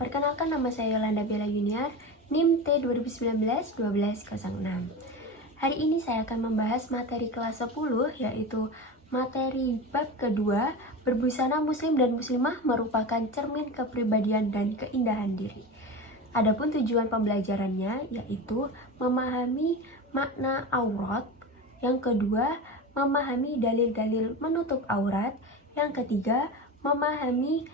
Perkenalkan, nama saya Yolanda Bella Junior, NIM T 2019-1206. Hari ini saya akan membahas materi kelas 10, yaitu materi bab kedua, berbusana muslim dan muslimah merupakan cermin kepribadian dan keindahan diri. Adapun tujuan pembelajarannya yaitu memahami makna aurat, yang kedua memahami dalil-dalil menutup aurat, yang ketiga memahami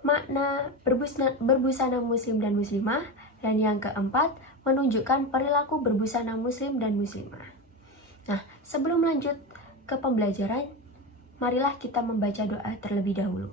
makna berbusana muslim dan muslimah, dan yang keempat menunjukkan perilaku berbusana muslim dan muslimah. Nah, sebelum lanjut ke pembelajaran, marilah kita membaca doa terlebih dahulu.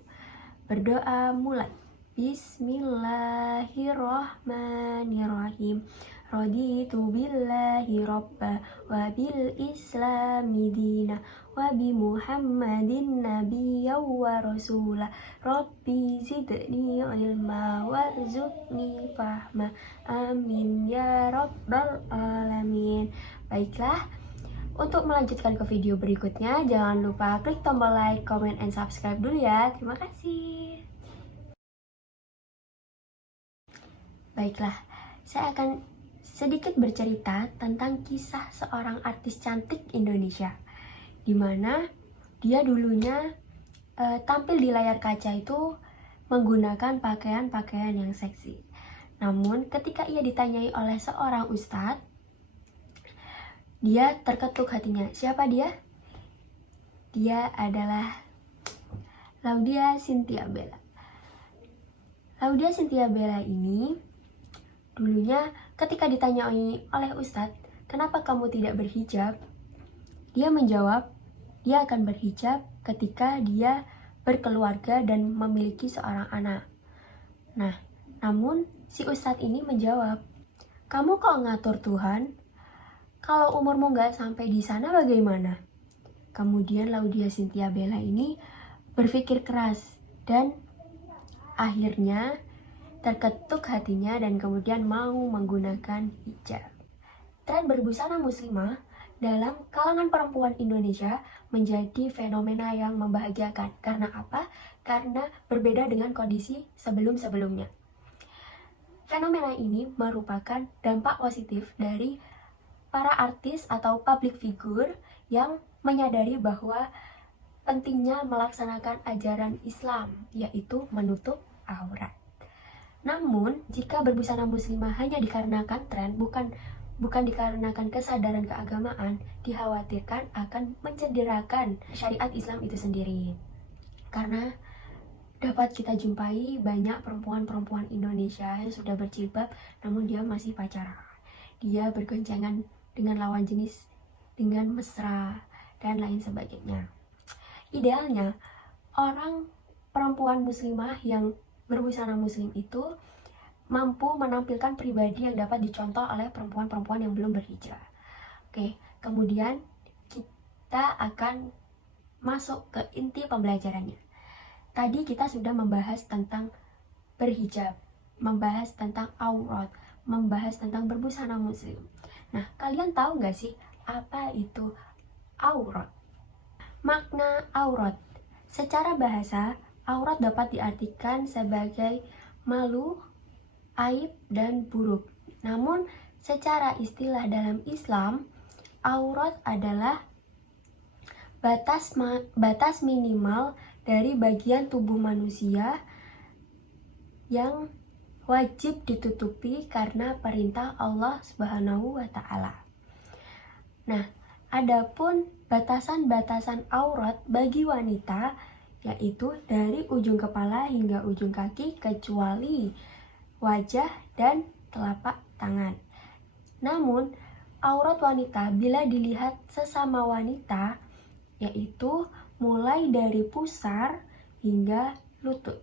Berdoa mulai. Bismillahirrahmanirrahim. Raditu billahi robba wa bil islami dina wa bi muhammadin nabiyya wa rasula rabbi zidni ilma warzuqni fahma amin ya rabbal alamin. Baiklah, untuk melanjutkan ke video berikutnya, jangan lupa klik tombol like, comment, and subscribe dulu ya. Terima kasih. Baiklah, saya akan sedikit bercerita tentang kisah seorang artis cantik Indonesia, di mana dia dulunya tampil di layar kaca itu menggunakan pakaian-pakaian yang seksi. Namun ketika ia ditanyai oleh seorang ustadz, dia terketuk hatinya. Siapa dia? Dia adalah Laudya Chintya Bella. Laudya Chintya Bella ini dulunya ketika ditanyai oleh ustadz, kenapa kamu tidak berhijab? Dia menjawab, dia akan berhijab ketika dia berkeluarga dan memiliki seorang anak. Nah, namun si ustadz ini menjawab, kamu kok ngatur Tuhan? Kalau umurmu nggak sampai di sana bagaimana? Kemudian Laudya Chintya Bella ini berpikir keras dan akhirnya terketuk hatinya dan kemudian mau menggunakan hijab. Tren berbusana muslimah dalam kalangan perempuan Indonesia menjadi fenomena yang membahagiakan. Karena apa? Karena berbeda dengan kondisi sebelum-sebelumnya. Fenomena ini merupakan dampak positif dari para artis atau public figure yang menyadari bahwa pentingnya melaksanakan ajaran Islam, yaitu menutup aurat. Namun, jika berbusana muslimah hanya dikarenakan tren, bukan dikarenakan kesadaran keagamaan, dikhawatirkan akan mencederakan syariat Islam itu sendiri. Karena dapat kita jumpai banyak perempuan-perempuan Indonesia yang sudah berjilbab, namun dia masih pacaran. Dia bergoncangan dengan lawan jenis dengan mesra dan lain sebagainya. Idealnya, perempuan muslimah yang berbusana muslim itu mampu menampilkan pribadi yang dapat dicontoh oleh perempuan-perempuan yang belum berhijrah. Oke, kemudian kita akan masuk ke inti pembelajarannya. Tadi kita sudah membahas tentang berhijab, membahas tentang aurat, membahas tentang berbusana muslim. Nah, kalian tahu nggak sih apa itu aurat? Makna aurat. Secara bahasa, aurat dapat diartikan sebagai malu, aib, dan buruk. Namun, secara istilah dalam Islam, aurat adalah batas minimal dari bagian tubuh manusia yang wajib ditutupi karena perintah Allah Subhanahu wa Ta'ala. Nah, adapun batasan-batasan aurat bagi wanita yaitu dari ujung kepala hingga ujung kaki kecuali wajah dan telapak tangan. Namun, aurat wanita bila dilihat sesama wanita yaitu mulai dari pusar hingga lutut.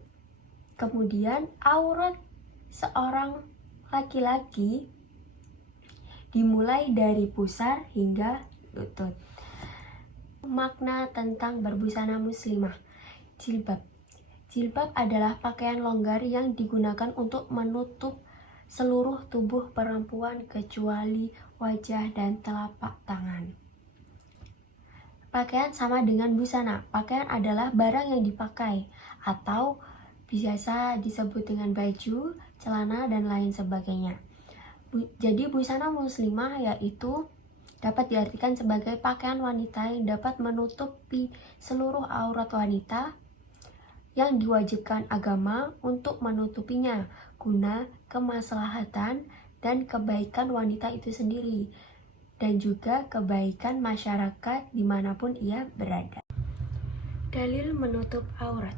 Kemudian aurat seorang laki-laki dimulai dari pusar hingga lutut. Makna tentang berbusana muslimah. Jilbab. Jilbab adalah pakaian longgar yang digunakan untuk menutup seluruh tubuh perempuan kecuali wajah dan telapak tangan. Pakaian sama dengan busana. Pakaian adalah barang yang dipakai atau biasa disebut dengan baju, celana, dan lain sebagainya. Jadi busana muslimah yaitu dapat diartikan sebagai pakaian wanita yang dapat menutupi seluruh aurat wanita yang diwajibkan agama untuk menutupinya guna kemaslahatan dan kebaikan wanita itu sendiri dan juga kebaikan masyarakat dimanapun ia berada. Dalil menutup aurat.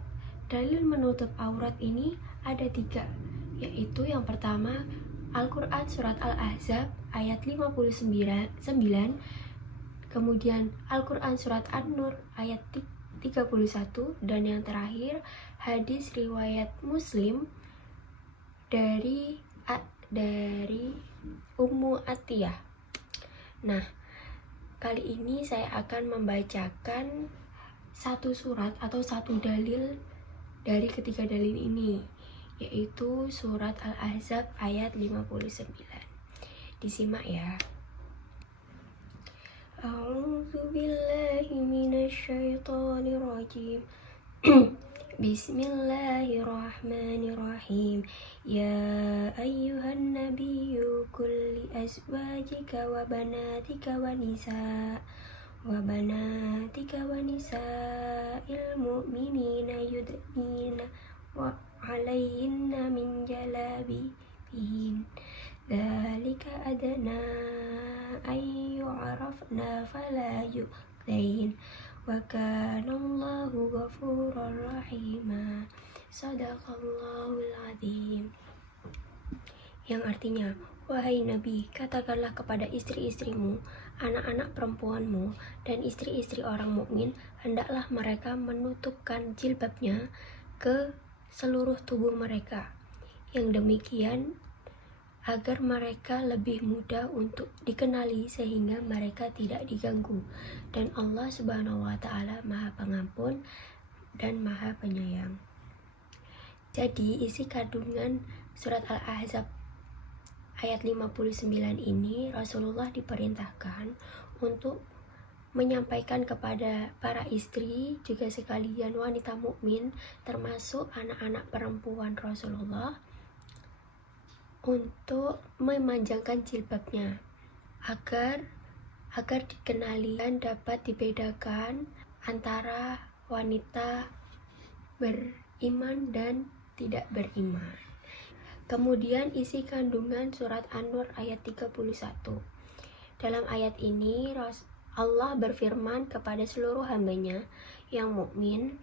Dalil menutup aurat ini ada 3, yaitu yang pertama Al-Quran Surat Al-Ahzab ayat 59, kemudian Al-Quran Surat An-Nur ayat 31, dan yang terakhir hadis riwayat Muslim dari Ummu Atiyah. Nah, kali ini saya akan membacakan satu surat atau satu dalil dari ketiga dalil ini, yaitu surat Al-Ahzab ayat 59. Disimak ya. A'udzu billahi minasyaitonir rajim. Bismillahirrahmanirrahim. Ya ayyuhan nabiyyu qul li azwajika wa banatika wa nisa'il mu'minina yudnina wa alayhinna min jalabibihin dzalika adna ay yu'rafna fala yu'dain wa kana Allahu ghafurur rahima. Shadaqallahul azim. Yang artinya, wahai Nabi, katakanlah kepada istri-istrimu, anak-anak perempuanmu, dan istri-istri orang mukmin, hendaklah mereka menutupkan jilbabnya ke seluruh tubuh mereka. Yang demikian agar mereka lebih mudah untuk dikenali sehingga mereka tidak diganggu. Dan Allah Subhanahu wa Ta'ala Maha Pengampun dan Maha Penyayang. Jadi isi kandungan surat Al-Ahzab ayat 59 ini, Rasulullah diperintahkan untuk menyampaikan kepada para istri juga sekalian wanita mukmin termasuk anak-anak perempuan Rasulullah untuk memanjangkan jilbabnya agar dikenali dan dapat dibedakan antara wanita beriman dan tidak beriman. Kemudian isi kandungan surat An-Nur ayat 31. Dalam ayat ini Allah berfirman kepada seluruh hambanya yang mukmin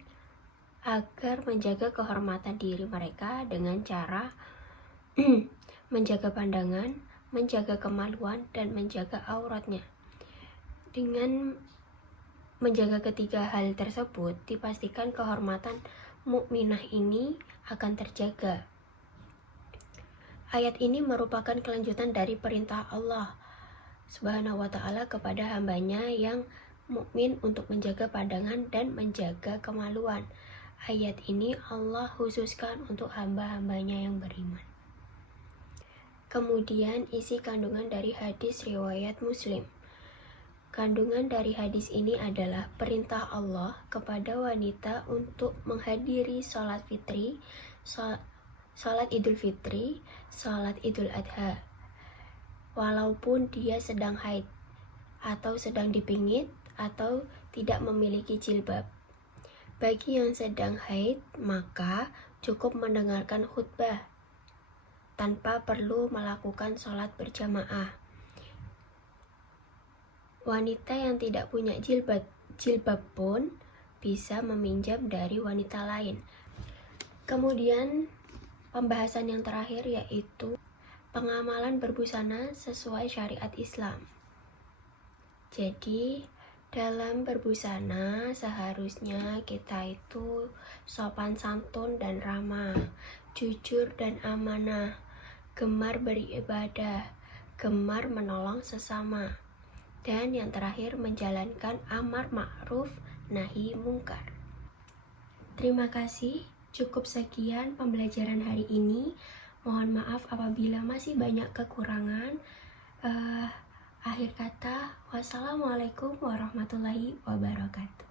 agar menjaga kehormatan diri mereka dengan cara menjaga pandangan, menjaga kemaluan, dan menjaga auratnya. Dengan menjaga ketiga hal tersebut, dipastikan kehormatan mukminah ini akan terjaga. Ayat ini merupakan kelanjutan dari perintah Allah Subhanahu wa Ta'ala kepada hambanya yang mukmin untuk menjaga pandangan dan menjaga kemaluan. Ayat ini Allah khususkan untuk hamba-hambanya yang beriman. Kemudian isi kandungan dari hadis riwayat Muslim. Kandungan dari hadis ini adalah perintah Allah kepada wanita untuk menghadiri sholat fitri, sholat idul fitri, sholat idul adha, walaupun dia sedang haid, atau sedang dipingit, atau tidak memiliki jilbab. Bagi yang sedang haid, maka cukup mendengarkan khutbah, tanpa perlu melakukan sholat berjamaah. Wanita yang tidak punya jilbab pun bisa meminjam dari wanita lain. Kemudian pembahasan yang terakhir yaitu pengamalan berbusana sesuai syariat Islam. Jadi dalam berbusana seharusnya kita itu sopan santun dan ramah, jujur dan amanah, gemar beribadah, gemar menolong sesama, dan yang terakhir menjalankan amar ma'ruf nahi mungkar. Terima kasih, cukup sekian pembelajaran hari ini. Mohon maaf apabila masih banyak kekurangan. Akhir kata, wassalamualaikum warahmatullahi wabarakatuh.